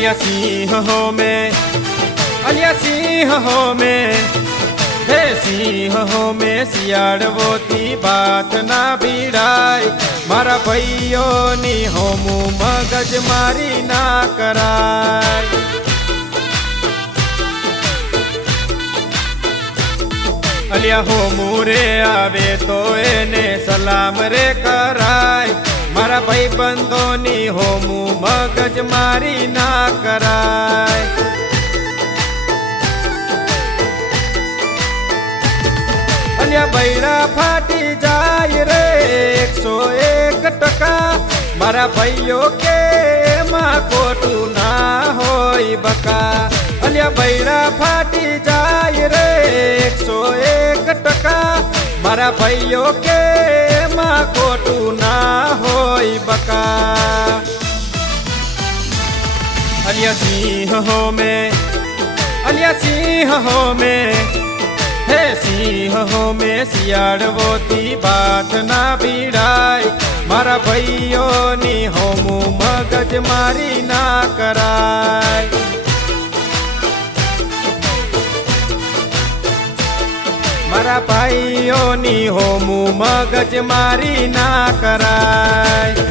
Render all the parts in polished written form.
અલિયા સિંહ હો મેં, અલિયા સિંહ હો મેં, હે સિંહ હો મેં શિયાળવોથી બાત ના ભીડાય, મારા ભાઈઓની હોમું મગજ મારી ના કરાય. અલિયા હોમું રે આવે તો એને સલામ રે કરાય, મારા ભાઈબંધોની હોમું મગજ મારી ના કરાય. અલિયા બૈરા ફાટી જાય રે 101%, મારા ભાઈઓ કે એમાં ખોટું ના હોય બકા. અલિયા બૈરા ફાટી જાય રે 101%, મારા ભાઈઓ કે એમાં ખોટું ના હોય બકા. અલિયા સિંહ હો મેં, અલિયા સિંહ હો મેં, હે સિંહ હો મેં શિયાળવોથી બાત ના ભીડાય, મારા ભાઈઓની હોમું મગજ મારી ના કરાય. મારા ભાઈઓની હોમું મગજ મારી ના કરાય.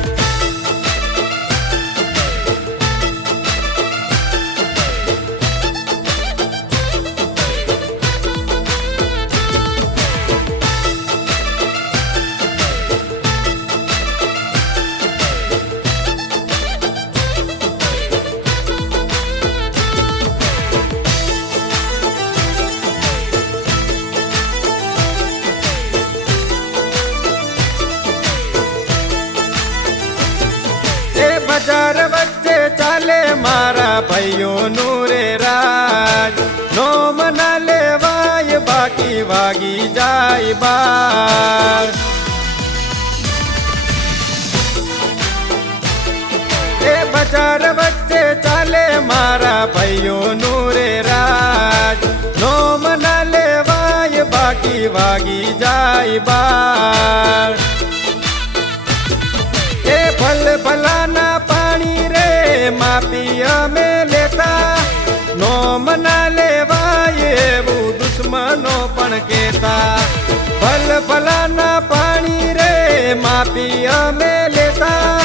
બજાર વચ્ચે ચાલે મારા ભાઈઓનું રે રાજ, નોમ ના લેવાય બાકી વાગી જાય બાર. એ બજાર વચ્ચે ચાલે મારા ભાઈઓનું રે રાજ, નોમ ના લેવાય બાકી વાગી જાય બાર. એ ભલ ભલાના પાણી રે માપી અમે લેતા, નોમ ના લેવાય એવું દુશ્મનો પણ કેતા. ભલ ભલાના પાણી રે માપી અમે લેતા,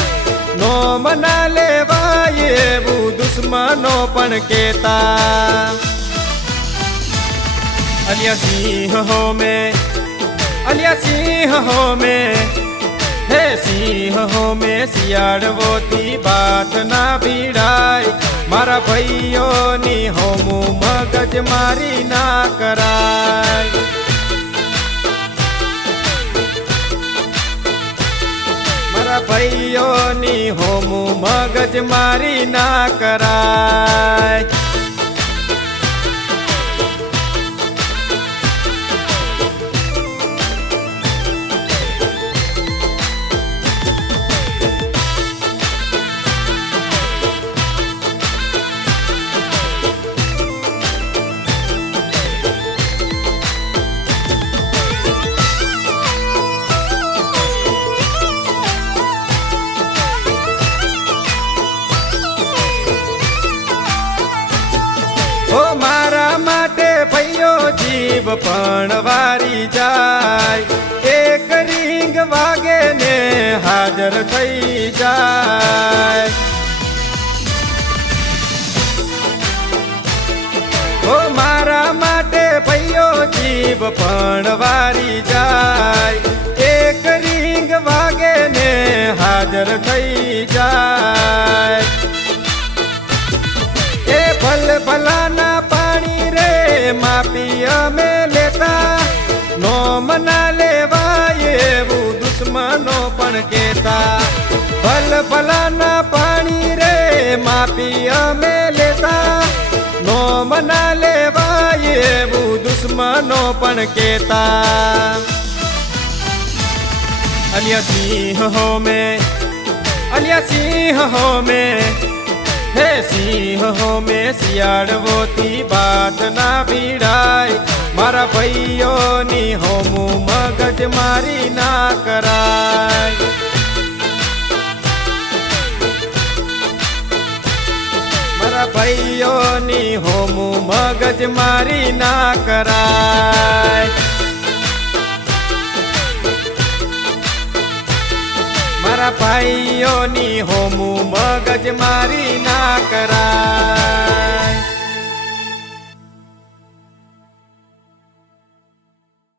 નોમ ના લેવાય એવું દુશ્મનો પણ કેતા. અલિયા સિંહ હો મેં, અલિયા સિંહ હો મેં, હે સિંહ હો મેં શિયાળવોથી બાત ના ભીડાય, મારા ભાઈઓની હોમું મગજ મારી ના કરાય. મારા ભાઈઓની હોમું મગજ મારી ના કરાય. ઓ મારા માટે ભાઈઓ જીવ પણ વારી જાય, એક રીંગ વાગે ને હાજર થઈ જાય. ઓ મારા માટે ભાઈઓ જીવ પણ વારી જાય, એક રીંગ વાગે ને હાજર થઈ જાય. એ ભલ ભલાના પાણી રે માપી અમે લેતા, નોમ ના લેવાય એવું દુશ્મનો પણ કેતા. ભલ ભલાના પાણી રે માપી અમે લેતા, નોમ ના લેવાય એવું દુશ્મનો પણ કેતા. અલિયા સિંહ હો મેં, અલિયા સિંહ હો મેં, હે સિંહ હો મેં શિયાળવોથી બાત ના ભીડાય, મારા ભાઈઓની હોમું મગજ મારી ના કરાય. ભાઈઓની હોમું મગજ મારી ના કરાય. મારા ભાઈઓની હોમું મગજ મારી ના કરાય.